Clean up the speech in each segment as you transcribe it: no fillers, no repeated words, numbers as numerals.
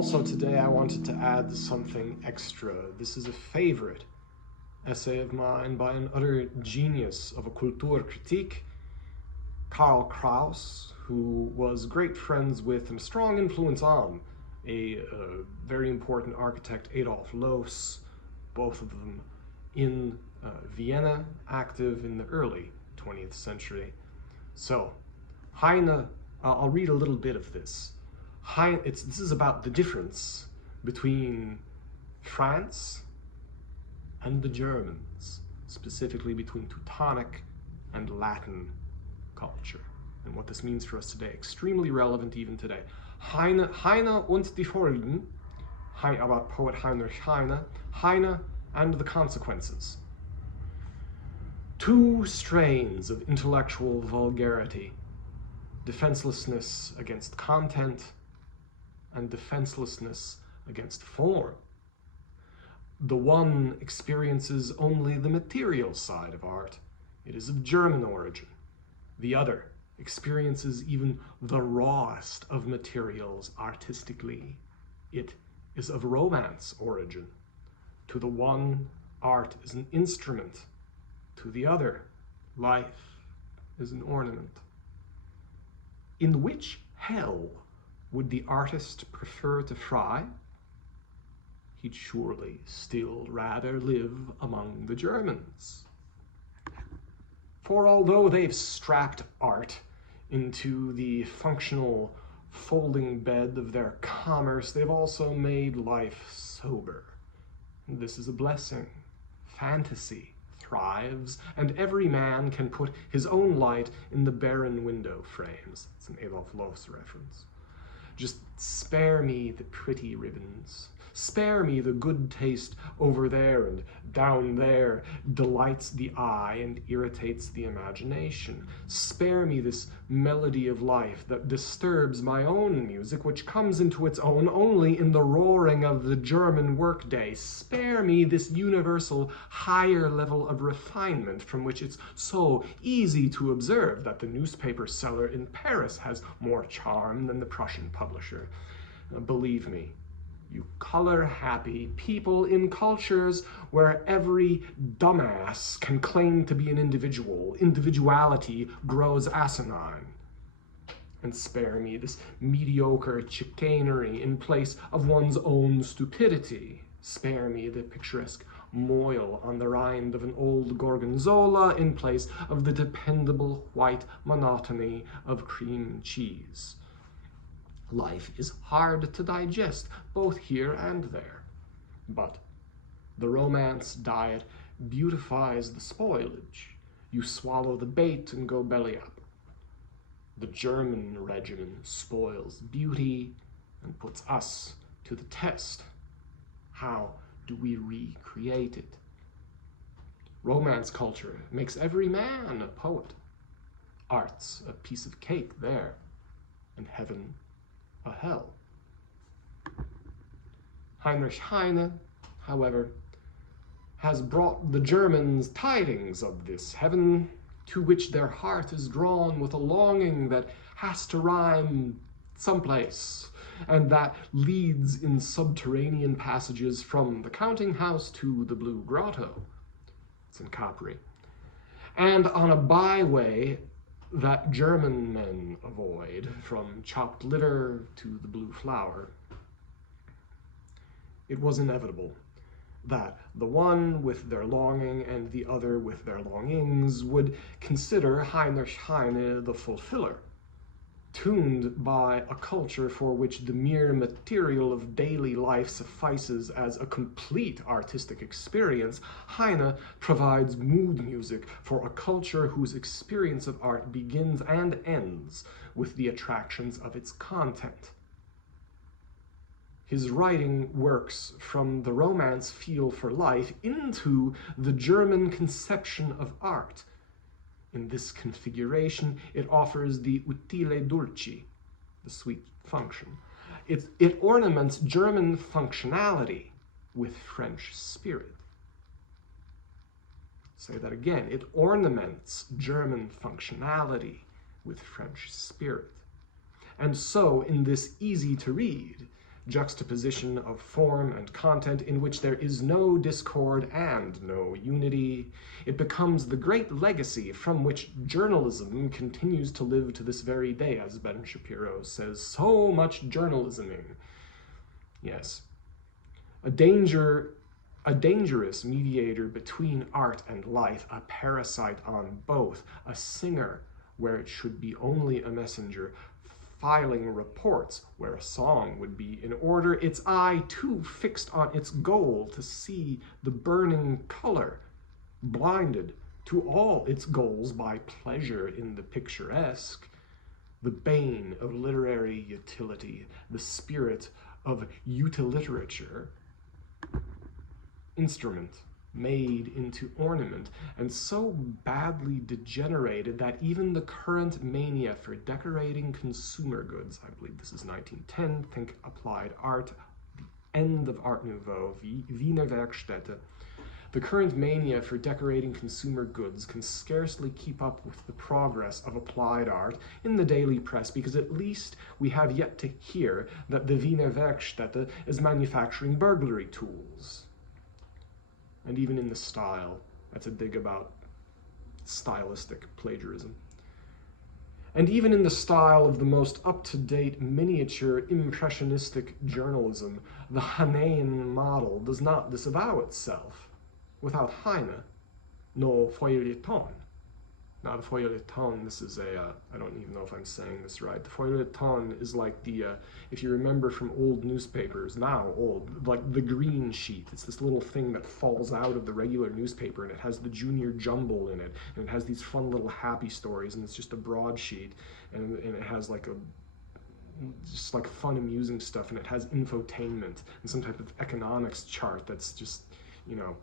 Also today I wanted to add something extra. This is a favorite essay of mine by an utter genius of a Kulturkritik, Karl Kraus, who was great friends with and a strong influence on a very important architect, Adolf Loos, both of them in Vienna, active in the early 20th century. So, Heine, I'll read a little bit of this. This is about the difference between France and the Germans, specifically between Teutonic and Latin culture, and what this means for us today. Extremely relevant even today. Heine und die Folgen, about poet Heinrich Heine, Heine and the Consequences. Two strains of intellectual vulgarity, defenselessness against content and defenselessness against form. The one experiences only the material side of art. It is of German origin. The other experiences even the rawest of materials artistically. It is of Romance origin. To the one, art is an instrument. To the other, life is an ornament. In which hell would the artist prefer to fry? He'd surely still rather live among the Germans. For although they've strapped art into the functional folding bed of their commerce, they've also made life sober. This is a blessing. Fantasy thrives, and every man can put his own light in the barren window frames. It's an Adolf Loos reference. Just spare me the pretty ribbons. Spare me the good taste over there and down there delights the eye and irritates the imagination. Spare me this melody of life that disturbs my own music, which comes into its own only in the roaring of the German workday. Spare me this universal higher level of refinement from which it's so easy to observe that the newspaper seller in Paris has more charm than the Prussian publisher. Believe me, you color-happy people in cultures where every dumbass can claim to be an individual, individuality grows asinine. And spare me this mediocre chicanery in place of one's own stupidity. Spare me the picturesque moil on the rind of an old gorgonzola in place of the dependable white monotony of cream cheese. Life is hard to digest, both here and there. But the Romance diet beautifies the spoilage. You swallow the bait and go belly up. The German regimen spoils beauty and puts us to the test. How do we recreate it? Romance culture makes every man a poet. Art's a piece of cake there, and heaven a hell. Heinrich Heine, however, has brought the Germans tidings of this heaven, to which their heart is drawn with a longing that has to rhyme someplace, and that leads in subterranean passages from the counting house to the Blue Grotto. It's in Capri. And on a byway that German men avoid, from chopped liver to the blue flower. It was inevitable that the one with their longing and the other with their longings would consider Heinrich Heine the fulfiller. Tuned by a culture for which the mere material of daily life suffices as a complete artistic experience, Heine provides mood music for a culture whose experience of art begins and ends with the attractions of its content. His writing works from the Romance feel for life into the German conception of art. In this configuration, it offers the utile dulci, the sweet function. It ornaments German functionality with French spirit. Say that again. It ornaments German functionality with French spirit. And so, in this easy to read, juxtaposition of form and content in which there is no discord and no unity. It becomes the great legacy from which journalism continues to live to this very day, as Ben Shapiro says. So much journalisming. Yes. A dangerous mediator between art and life, a parasite on both, a singer where it should be only a messenger, filing reports where a song would be in order, its eye too fixed on its goal to see the burning color, blinded to all its goals by pleasure in the picturesque, the bane of literary utility, the spirit of utiliterature, instrument made into ornament, and so badly degenerated that even the current mania for decorating consumer goods, I believe this is 1910, think applied art, the end of Art Nouveau, Wiener Werkstätte, the current mania for decorating consumer goods can scarcely keep up with the progress of applied art in the daily press, because at least we have yet to hear that the Wiener Werkstätte is manufacturing burglary tools. And even in the style, that's a dig about stylistic plagiarism. And even in the style of the most up-to-date miniature impressionistic journalism, the Heinean model does not disavow itself. Without Heine, no feuilleton. Now the feuilleton, this is I don't even know if I'm saying this right. The feuilleton is like the, if you remember from old newspapers, now old, like the green sheet. It's this little thing that falls out of the regular newspaper, and it has the junior jumble in it, and it has these fun little happy stories, and it's just a broadsheet, and it has like just like fun, amusing stuff, and it has infotainment and some type of economics chart that's just, you know,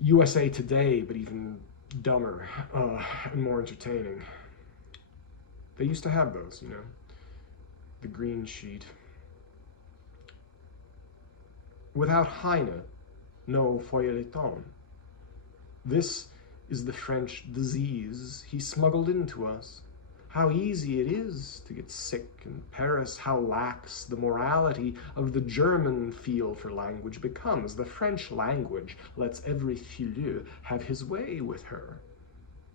USA Today, but even dumber and more entertaining. They used to have those, you know, the green sheet. Without Heine, no feuilleton. This is the French disease he smuggled into us. How easy it is to get sick in Paris, how lax the morality of the German feel for language becomes. The French language lets every filieux have his way with her.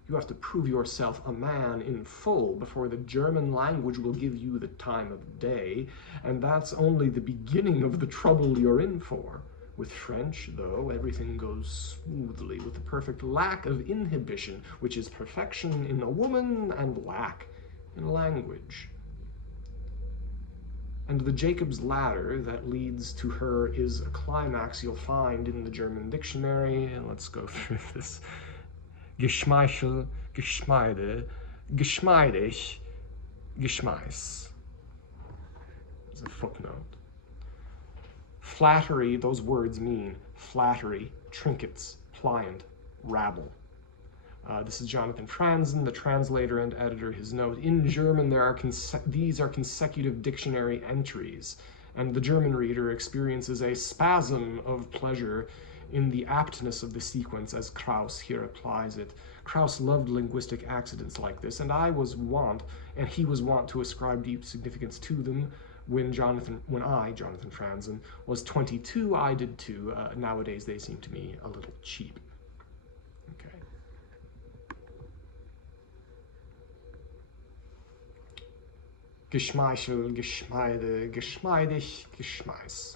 You have to prove yourself a man in full before the German language will give you the time of day, and that's only the beginning of the trouble you're in for. With French, though, everything goes smoothly, with the perfect lack of inhibition, which is perfection in a woman and lack in language. And the Jacob's ladder that leads to her is a climax you'll find in the German dictionary, and let's go through this. Geschmeichel, Geschmeide, geschmeidig, geschmeiß. There's a footnote. Flattery, those words mean flattery, trinkets, pliant, rabble. This is Jonathan Franzen, the translator and editor. His note: in German, these are consecutive dictionary entries, and the German reader experiences a spasm of pleasure in the aptness of the sequence, as Kraus here applies it. Kraus loved linguistic accidents like this, and he was wont to ascribe deep significance to them. When I, Jonathan Franzen, was 22, I did too. Nowadays, they seem to me a little cheap. Okay. Geschmeichel, geschmeide, geschmeidig, geschmeiß.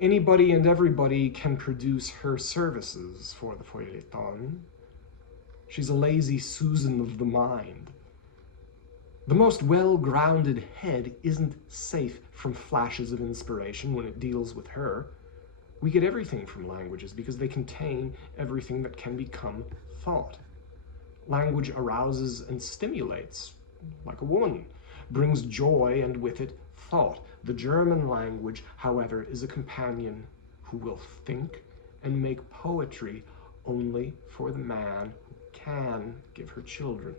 Anybody and everybody can produce her services for the feuilleton. She's a lazy Susan of the mind. The most well-grounded head isn't safe from flashes of inspiration when it deals with her. We get everything from languages because they contain everything that can become thought. Language arouses and stimulates, like a woman, brings joy, and with it, thought. The German language, however, is a companion who will think and make poetry only for the man who can give her children.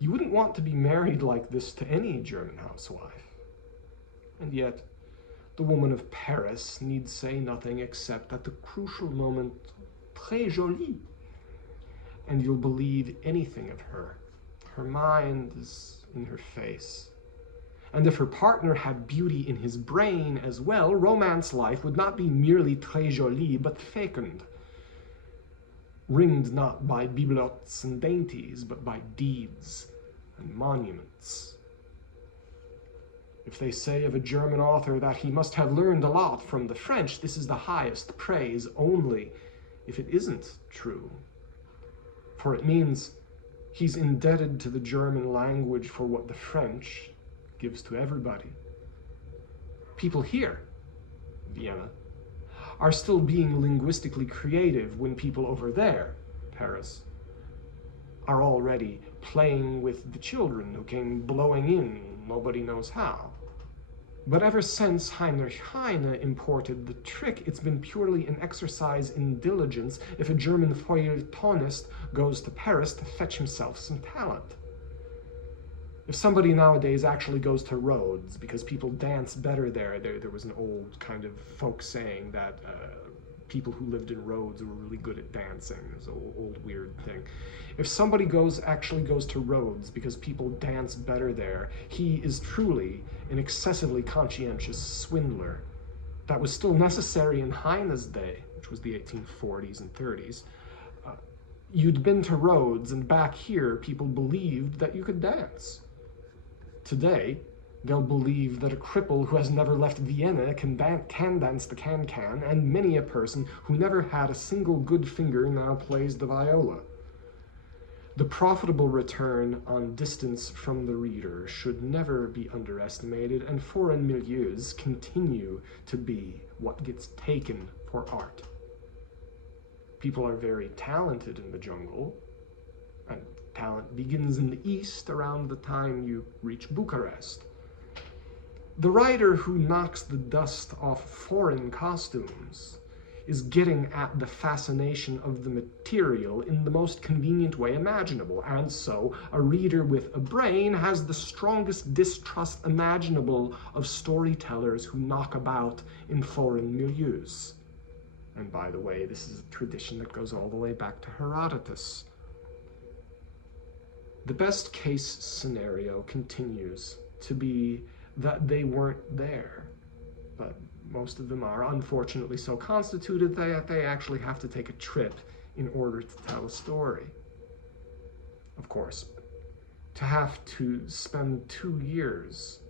You wouldn't want to be married like this to any German housewife. And yet, the woman of Paris need say nothing except at the crucial moment, très jolie, and you'll believe anything of her. Her mind is in her face. And if her partner had beauty in his brain as well, romance life would not be merely très jolie, but fecund, ringed not by bibelots and dainties, but by deeds and monuments. If they say of a German author that he must have learned a lot from the French, this is the highest praise only if it isn't true. For it means he's indebted to the German language for what the French gives to everybody. People here, Vienna, are still being linguistically creative when people over there, Paris, are already playing with the children who came blowing in nobody knows how. But ever since Heinrich Heine imported the trick, it's been purely an exercise in diligence if a German feuilletonist goes to Paris to fetch himself some talent. If somebody nowadays actually goes to Rhodes because people dance better there was an old kind of folk saying that people who lived in Rhodes were really good at dancing. It's an old weird thing. If somebody actually goes to Rhodes because people dance better there, he is truly an excessively conscientious swindler. That was still necessary in Heine's day, which was the 1840s and 30s. You'd been to Rhodes, and back here, people believed that you could dance. Today, they'll believe that a cripple who has never left Vienna can dance the can-can, and many a person who never had a single good finger now plays the viola. The profitable return on distance from the reader should never be underestimated, and foreign milieus continue to be what gets taken for art. People are very talented in the jungle, and talent begins in the East around the time you reach Bucharest. The writer who knocks the dust off foreign costumes is getting at the fascination of the material in the most convenient way imaginable, and so a reader with a brain has the strongest distrust imaginable of storytellers who knock about in foreign milieus. And by the way, this is a tradition that goes all the way back to Herodotus. The best case scenario continues to be that they weren't there, but most of them are unfortunately so constituted that they actually have to take a trip in order to tell a story. Of course, to have spent 2 years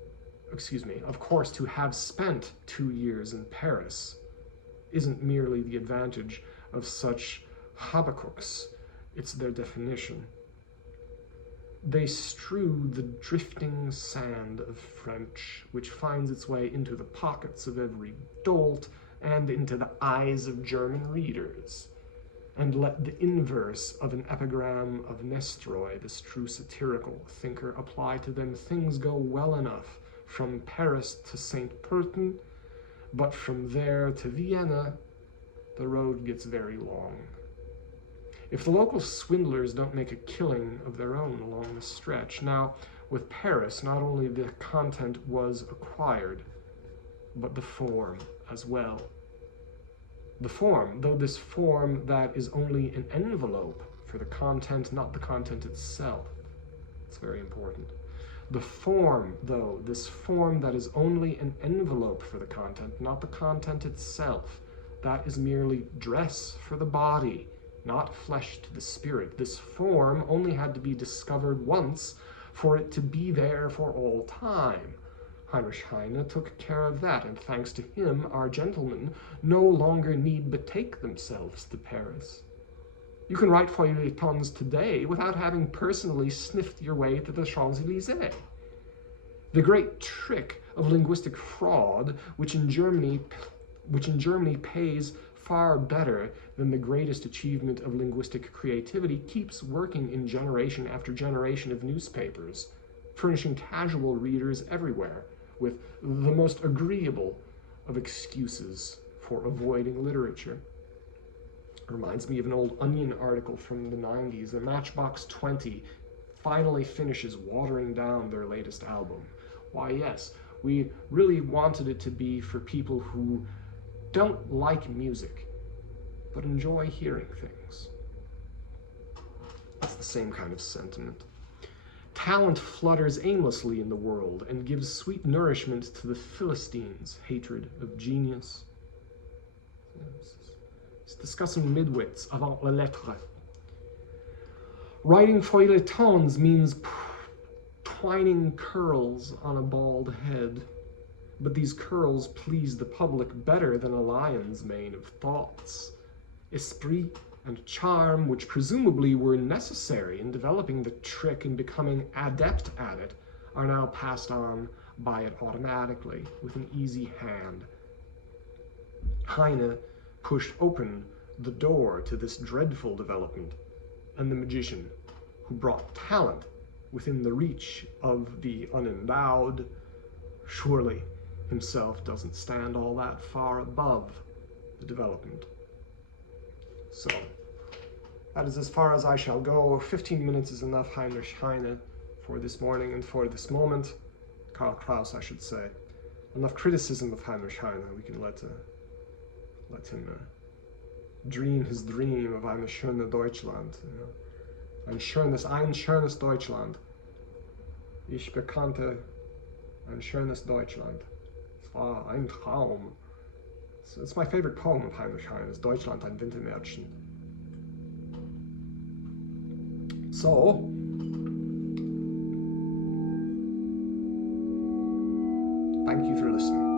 in Paris isn't merely the advantage of such Habakkuk's, it's their definition. They strew the drifting sand of French, which finds its way into the pockets of every dolt and into the eyes of German readers, and let the inverse of an epigram of Nestroy, this true satirical thinker, apply to them. Things go well enough from Paris to St. Pölten, but from there to Vienna, the road gets very long. If the local swindlers don't make a killing of their own along the stretch. Now, with Paris, not only the content was acquired, but the form as well. The form, though this form that is only an envelope for the content, not the content itself. It's very important. The form, though, this form that is only an envelope for the content, not the content itself, that is merely dress for the body, not flesh to the spirit. This form only had to be discovered once for it to be there for all time. Heinrich Heine took care of that, and thanks to him, our gentlemen no longer need betake themselves to Paris. You can write feuilletons today without having personally sniffed your way to the Champs-Élysées. The great trick of linguistic fraud, which in Germany pays far better than the greatest achievement of linguistic creativity, keeps working in generation after generation of newspapers, furnishing casual readers everywhere with the most agreeable of excuses for avoiding literature. It reminds me of an old Onion article from the 90s. The Matchbox 20 finally finishes watering down their latest album. Why, yes, we really wanted it to be for people who don't like music, but enjoy hearing things. It's the same kind of sentiment. Talent flutters aimlessly in the world and gives sweet nourishment to the Philistines' hatred of genius. It's discussing midwits avant la lettre. Writing feuilletons means twining curls on a bald head, but these curls please the public better than a lion's mane of thoughts. Esprit and charm, which presumably were necessary in developing the trick and becoming adept at it, are now passed on by it automatically, with an easy hand. Heine pushed open the door to this dreadful development, and the magician, who brought talent within the reach of the unendowed, surely himself doesn't stand all that far above the development. So, that is as far as I shall go. 15 minutes is enough Heinrich Heine for this morning and for this moment. Karl Kraus, I should say. Enough criticism of Heinrich Heine. We can let him dream his dream of ein schönes Deutschland. You know? Ein schönes Deutschland. Ich bekannte ein schönes Deutschland. Es war ein Traum. It's my favorite poem of Heinrich Heine, is Deutschland, ein Wintermärchen. So, thank you for listening.